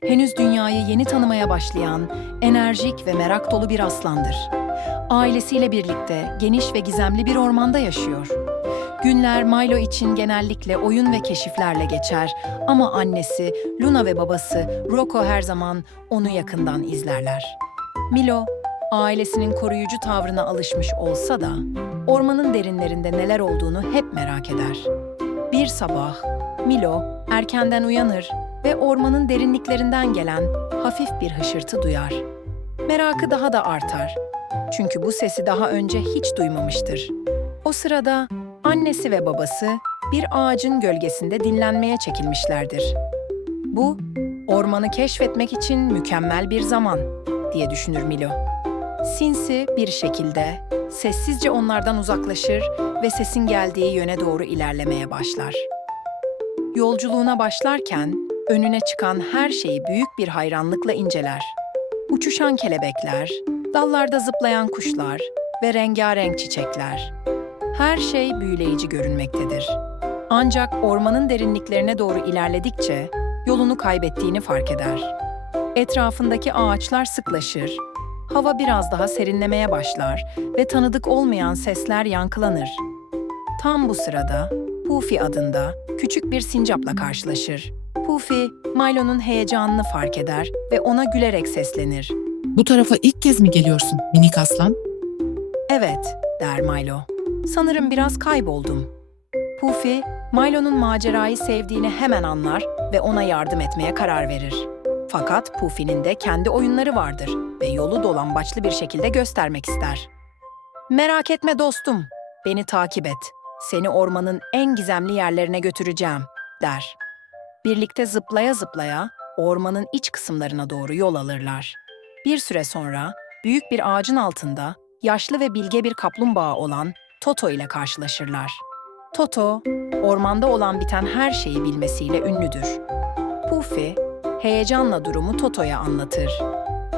henüz dünyayı yeni tanımaya başlayan, enerjik ve merak dolu bir aslandır. Ailesiyle birlikte geniş ve gizemli bir ormanda yaşıyor. Günler Milo için genellikle oyun ve keşiflerle geçer ama annesi, Luna ve babası Rocco her zaman onu yakından izlerler. Milo, ailesinin koruyucu tavrına alışmış olsa da ormanın derinlerinde neler olduğunu hep merak eder. Bir sabah Milo erkenden uyanır ve ormanın derinliklerinden gelen hafif bir hışırtı duyar. Merakı daha da artar. Çünkü bu sesi daha önce hiç duymamıştır. O sırada annesi ve babası bir ağacın gölgesinde dinlenmeye çekilmişlerdir. Bu, ormanı keşfetmek için mükemmel bir zaman diye düşünür Milo. Sinsi bir şekilde sessizce onlardan uzaklaşır ve sesin geldiği yöne doğru ilerlemeye başlar. Yolculuğuna başlarken önüne çıkan her şeyi büyük bir hayranlıkla inceler. Uçuşan kelebekler, dallarda zıplayan kuşlar ve rengarenk çiçekler. Her şey büyüleyici görünmektedir. Ancak ormanın derinliklerine doğru ilerledikçe yolunu kaybettiğini fark eder. Etrafındaki ağaçlar sıklaşır, hava biraz daha serinlemeye başlar ve tanıdık olmayan sesler yankılanır. Tam bu sırada Pufi adında küçük bir sincapla karşılaşır. Pufi, Milo'nun heyecanını fark eder ve ona gülerek seslenir. Bu tarafa ilk kez mi geliyorsun minik aslan? Evet, der Milo. Sanırım biraz kayboldum. Pufi, Milo'nun macerayı sevdiğini hemen anlar ve ona yardım etmeye karar verir. Fakat Pufi'nin de kendi oyunları vardır ve yolu dolambaçlı bir şekilde göstermek ister. Merak etme dostum, beni takip et. Seni ormanın en gizemli yerlerine götüreceğim, der. Birlikte zıplaya zıplaya ormanın iç kısımlarına doğru yol alırlar. Bir süre sonra büyük bir ağacın altında yaşlı ve bilge bir kaplumbağa olan Toto ile karşılaşırlar. Toto, ormanda olan biten her şeyi bilmesiyle ünlüdür. Puffy, heyecanla durumu Toto'ya anlatır.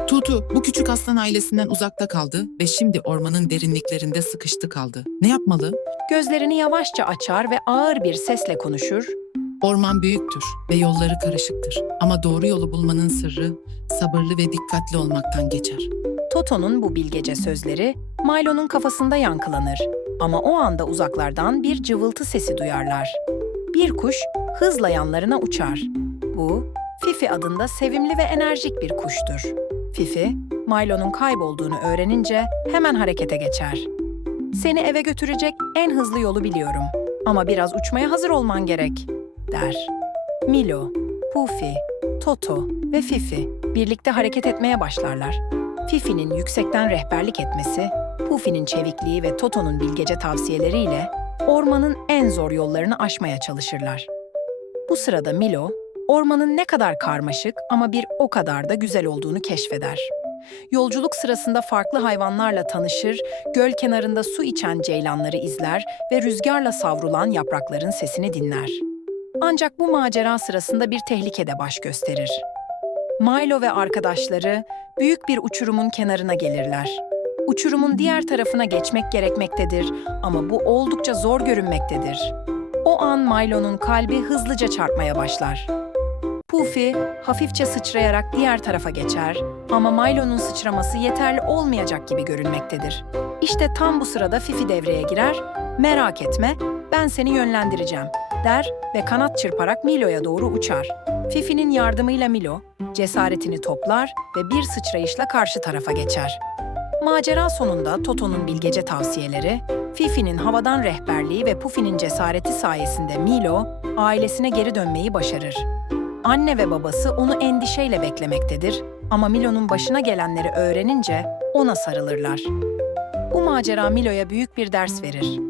Tutu bu küçük aslan ailesinden uzakta kaldı ve şimdi ormanın derinliklerinde sıkıştı kaldı. Ne yapmalı? Gözlerini yavaşça açar ve ağır bir sesle konuşur. Orman büyüktür ve yolları karışıktır. Ama doğru yolu bulmanın sırrı sabırlı ve dikkatli olmaktan geçer. Toto'nun bu bilgece sözleri Milo'nun kafasında yankılanır. Ama o anda uzaklardan bir cıvıltı sesi duyarlar. Bir kuş hızla yanlarına uçar. Bu, Fifi adında sevimli ve enerjik bir kuştur. Fifi, Milo'nun kaybolduğunu öğrenince hemen harekete geçer. Seni eve götürecek en hızlı yolu biliyorum. Ama biraz uçmaya hazır olman gerek, der. Milo, Puffy, Toto ve Fifi birlikte hareket etmeye başlarlar. Fifi'nin yüksekten rehberlik etmesi, Puffy'nin çevikliği ve Toto'nun bilgece tavsiyeleriyle ormanın en zor yollarını aşmaya çalışırlar. Bu sırada Milo, ormanın ne kadar karmaşık ama bir o kadar da güzel olduğunu keşfeder. Yolculuk sırasında farklı hayvanlarla tanışır, göl kenarında su içen ceylanları izler ve rüzgarla savrulan yaprakların sesini dinler. Ancak bu macera sırasında bir tehlike de baş gösterir. Milo ve arkadaşları büyük bir uçurumun kenarına gelirler. Uçurumun diğer tarafına geçmek gerekmektedir ama bu oldukça zor görünmektedir. O an Milo'nun kalbi hızlıca çarpmaya başlar. Puffy hafifçe sıçrayarak diğer tarafa geçer ama Milo'nun sıçraması yeterli olmayacak gibi görünmektedir. İşte tam bu sırada Fifi devreye girer, merak etme ben seni yönlendireceğim der ve kanat çırparak Milo'ya doğru uçar. Fifi'nin yardımıyla Milo cesaretini toplar ve bir sıçrayışla karşı tarafa geçer. Macera sonunda Toto'nun bilgece tavsiyeleri, Fifi'nin havadan rehberliği ve Puffy'nin cesareti sayesinde Milo ailesine geri dönmeyi başarır. Anne ve babası onu endişeyle beklemektedir ama Milo'nun başına gelenleri öğrenince ona sarılırlar. Bu macera Milo'ya büyük bir ders verir.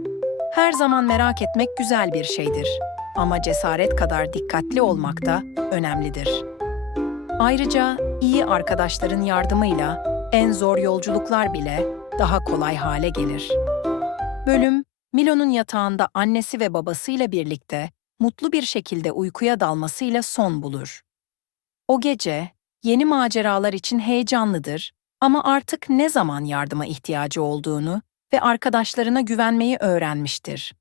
Her zaman merak etmek güzel bir şeydir ama cesaret kadar dikkatli olmak da önemlidir. Ayrıca iyi arkadaşların yardımıyla en zor yolculuklar bile daha kolay hale gelir. Bölüm, Milo'nun yatağında annesi ve babasıyla birlikte mutlu bir şekilde uykuya dalmasıyla son bulur. O gece yeni maceralar için heyecanlıdır ama artık ne zaman yardıma ihtiyacı olduğunu ve arkadaşlarına güvenmeyi öğrenmiştir.